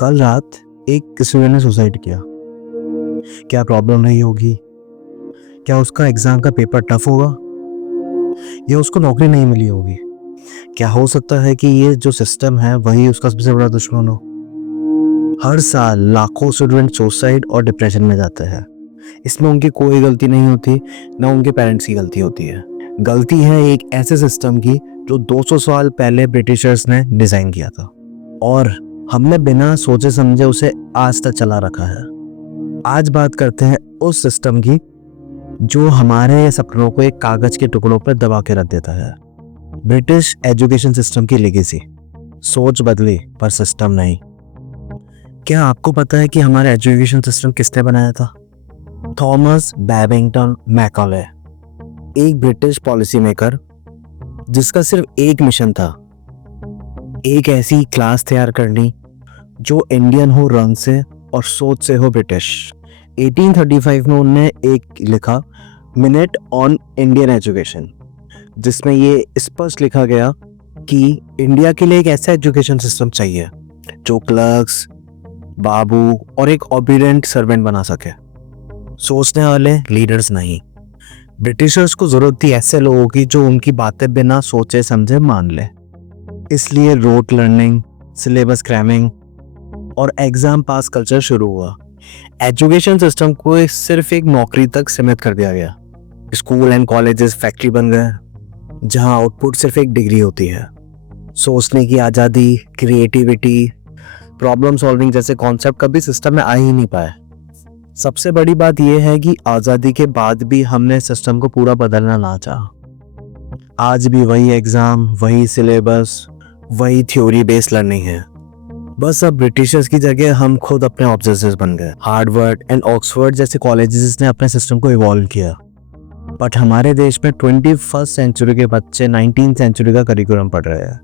कल रात एक स्टूडेंट ने सुसाइड किया। क्या प्रॉब्लम रही होगी? क्या उसका एग्जाम का पेपर टफ होगा या उसको नौकरी नहीं मिली होगी? क्या हो सकता है कि ये जो सिस्टम है वही उसका सबसे बड़ा दुश्मन हो? हर साल लाखों स्टूडेंट सुसाइड और डिप्रेशन में जाते हैं। इसमें उनकी कोई गलती नहीं होती, ना उनके पेरेंट्स की गलती होती है। गलती है एक ऐसे सिस्टम की जो 200 साल पहले ब्रिटिशर्स ने डिजाइन किया था और हमने बिना सोचे समझे उसे आज तक चला रखा है। आज बात करते हैं उस सिस्टम की जो हमारे सपनों को एक कागज के टुकड़ों पर दबा के रख देता है। ब्रिटिश एजुकेशन सिस्टम की लेगेसी। सोच बदली पर सिस्टम नहीं। क्या आपको पता है कि हमारा एजुकेशन सिस्टम किसने बनाया था? थॉमस बैबिंगटन मैकॉले, एक ब्रिटिश पॉलिसी मेकर जिसका सिर्फ एक मिशन था, एक ऐसी क्लास तैयार करनी जो इंडियन हो रंग से और सोच से हो ब्रिटिश। 1835 में उन्होंने एक लिखा मिनट ऑन इंडियन एजुकेशन, जिसमें ये स्पष्ट लिखा गया कि इंडिया के लिए एक ऐसा एजुकेशन सिस्टम चाहिए जो क्लर्क्स, बाबू और एक ओबीडिएंट सर्वेंट बना सके, सोचने वाले लीडर्स नहीं। ब्रिटिशर्स को जरूरत थी ऐसे लोगों की जो उनकी बातें बिना सोचे समझे मान ले। इसलिए रोट लर्निंग, सिलेबस क्रैमिंग और एग्जाम पास कल्चर शुरू हुआ। एजुकेशन सिस्टम को सिर्फ एक नौकरी तक सीमित कर दिया गया। स्कूल एंड कॉलेजेस फैक्ट्री बन गए जहां आउटपुट सिर्फ एक डिग्री होती है। सोचने की आज़ादी, क्रिएटिविटी, प्रॉब्लम सॉल्विंग जैसे कॉन्सेप्ट कभी सिस्टम में आ ही नहीं पाए। सबसे बड़ी बात यह है कि आज़ादी के बाद भी हमने सिस्टम को पूरा बदलना ना चाहा। आज भी वही एग्जाम, वही सिलेबस, वही थ्योरी बेस्ड लर्निंग है। बस अब ब्रिटिशर्स की जगह हम खुद अपने ऑब्जेक्टिव्स बन गए। हार्वर्ड एंड ऑक्सफोर्ड जैसे कॉलेजेस ने अपने सिस्टम को इवॉल्व किया, बट हमारे देश में 21st सेंचुरी के बच्चे 19th सेंचुरी का करिकुलम पढ़ रहे हैं।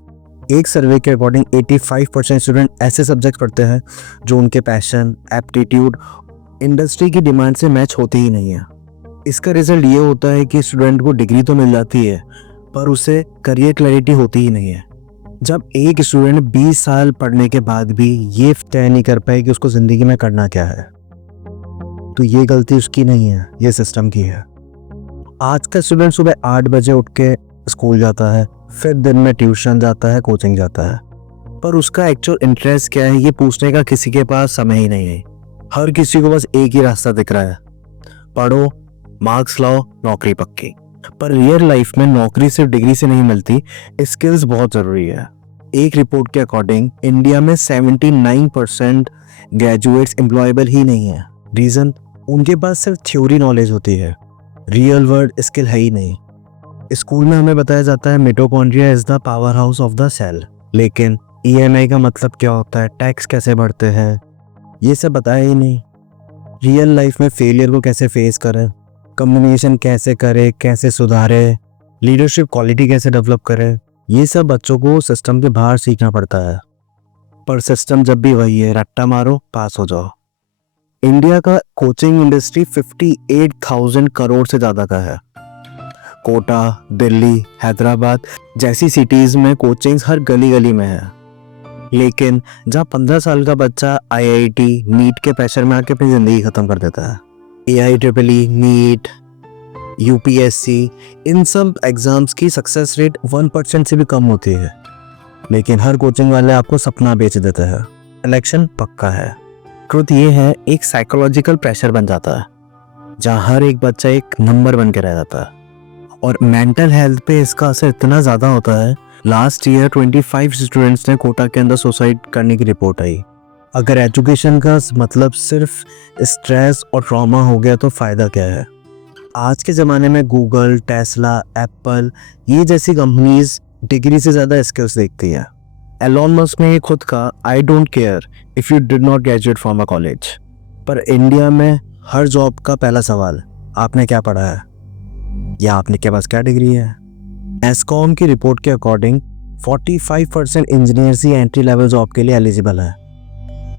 एक सर्वे के अकॉर्डिंग 85% स्टूडेंट ऐसे सब्जेक्ट पढ़ते हैं जो उनके पैशन, एप्टीट्यूड, इंडस्ट्री की डिमांड से मैच होती ही नहीं है। इसका रिजल्ट ये होता है कि स्टूडेंट को डिग्री तो मिल जाती है पर उसे करियर क्लैरिटी होती ही नहीं है। जब एक स्टूडेंट 20 साल पढ़ने के बाद भी ये तय नहीं कर पाए कि उसको जिंदगी में करना क्या है, तो ये गलती उसकी नहीं है, ये सिस्टम की है। आज का स्टूडेंट सुबह 8 बजे उठ के स्कूल जाता है, फिर दिन में ट्यूशन जाता है, कोचिंग जाता है, पर उसका एक्चुअल इंटरेस्ट क्या है ये पूछने का किसी के पास समय ही नहीं है। हर किसी को बस एक ही रास्ता दिख रहा है, पढ़ो, मार्क्स लाओ, नौकरी पक्की। पर रियल लाइफ में नौकरी सिर्फ डिग्री से नहीं मिलती, स्किल्स बहुत जरूरी है। एक रिपोर्ट के अकॉर्डिंग इंडिया में 79% ग्रेजुएट्स एम्प्लॉयबल ही नहीं है। रीजन, उनके पास सिर्फ थ्योरी नॉलेज होती है, रियल वर्ल्ड स्किल है ही नहीं। स्कूल में हमें बताया जाता है mitochondria is the power house of the cell, लेकिन EMI का मतलब क्या होता है, टैक्स कैसे बढ़ते हैं, ये सब बताया ही नहीं। रियल लाइफ में फेलियर को कैसे फेस करें, कम्युनिकेशन कैसे करे, कैसे सुधारे, लीडरशिप क्वालिटी कैसे डेवलप करे, ये सब बच्चों को सिस्टम के बाहर सीखना पड़ता है। पर सिस्टम जब भी वही है, रट्टा मारो, पास हो जाओ। इंडिया का कोचिंग इंडस्ट्री 58,000 करोड़ से ज़्यादा का है। कोटा, दिल्ली, हैदराबाद जैसी सिटीज़ में कोचिंग्स हर गली गली में है, लेकिन जहाँ 15 साल का बच्चा IIT, नीट के प्रेशर में आके अपनी ज़िंदगी ख़त्म कर देता है। AIEEE, नीट, UPSC, इन सब एग्ज़ाम्स की सक्सेस रेट 1% से भी कम होती है, लेकिन हर कोचिंग वाले आपको सपना बेच देते हैं, सिलेक्शन पक्का है। ट्रुथ ये है, एक साइकोलॉजिकल प्रेशर बन जाता है जहाँ हर एक बच्चा एक नंबर बन के रह जाता है, और मेंटल हेल्थ पे इसका असर इतना ज़्यादा होता है। लास्ट ईयर 25 स्टूडेंट्स ने कोटा के अंदर सुसाइड करने की रिपोर्ट आई। अगर एजुकेशन का मतलब सिर्फ स्ट्रेस और ट्रॉमा हो गया तो फ़ायदा क्या है? आज के ज़माने में गूगल, टेस्ला, एप्पल ये जैसी कंपनीज डिग्री से ज़्यादा स्किल्स देखती है। एलोन मस्क ने खुद कहा, I don't care if you did not graduate from a college. पर इंडिया में हर जॉब का पहला सवाल, आपने क्या पढ़ा है या आपने के पास क्या डिग्री है? एस्कॉम की रिपोर्ट के अकॉर्डिंग 45% इंजीनियर्स ही एंट्री लेवल जॉब के लिए एलिजिबल है,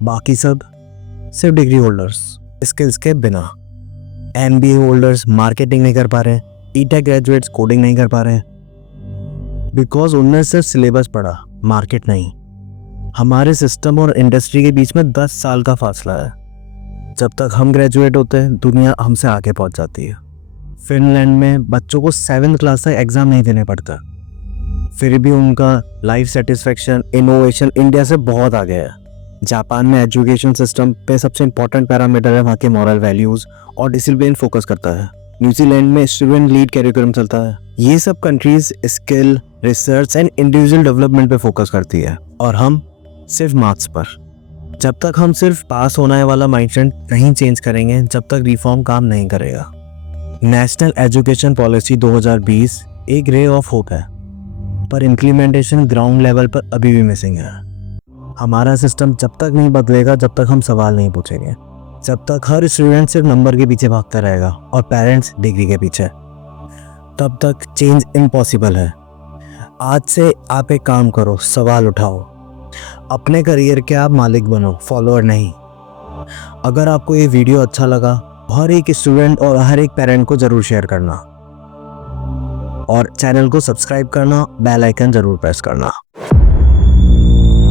बाकी सब सिर्फ डिग्री होल्डर्स स्किल्स के बिना। MBA होल्डर्स मार्केटिंग नहीं कर पा रहे, ETech ग्रेजुएट्स कोडिंग नहीं कर पा रहे, बिकॉज उनने सिर्फ सिलेबस पढ़ा, मार्केट नहीं। हमारे सिस्टम और इंडस्ट्री के बीच में 10 साल का फासला है। जब तक हम ग्रेजुएट होते हैं दुनिया हमसे आगे पहुंच जाती है। फिनलैंड में बच्चों को 7th क्लास तक एग्ज़ाम नहीं देने पड़ता, फिर भी उनका लाइफ सेटिस्फेक्शन इनोवेशन इंडिया से बहुत आगे है। जापान में एजुकेशन सिस्टम पे सबसे इंपॉर्टेंट पैरामीटर है वहाँ के मॉरल वैल्यूज़ और डिसिप्लिन फोकस करता है। न्यूजीलैंड में स्टूडेंट लीड करिकुलम चलता है। ये सब countries skill research and individual development पे फोकस करती है और हम सिर्फ मार्क्स पर। जब तक हम सिर्फ पास होना है वाला माइंडसेट नहीं चेंज करेंगे, जब तक रिफॉर्म काम नहीं करेगा। नेशनल एजुकेशन पॉलिसी 2020 एक रे ऑफ होप है, पर इम्प्लीमेंटेशन ग्राउंड लेवल पर अभी भी मिसिंग है। हमारा सिस्टम जब तक नहीं बदलेगा, जब तक हम सवाल नहीं पूछेंगे, जब तक हर स्टूडेंट सिर्फ नंबर के पीछे भागता रहेगा और पेरेंट्स डिग्री के पीछे, तब तक चेंज इम्पॉसिबल है। आज से आप एक काम करो, सवाल उठाओ, अपने करियर के आप मालिक बनो, फॉलोअर नहीं। अगर आपको ये वीडियो अच्छा लगा, हर एक स्टूडेंट और हर एक पेरेंट को ज़रूर शेयर करना और चैनल को सब्सक्राइब करना, बेल आइकन ज़रूर प्रेस करना।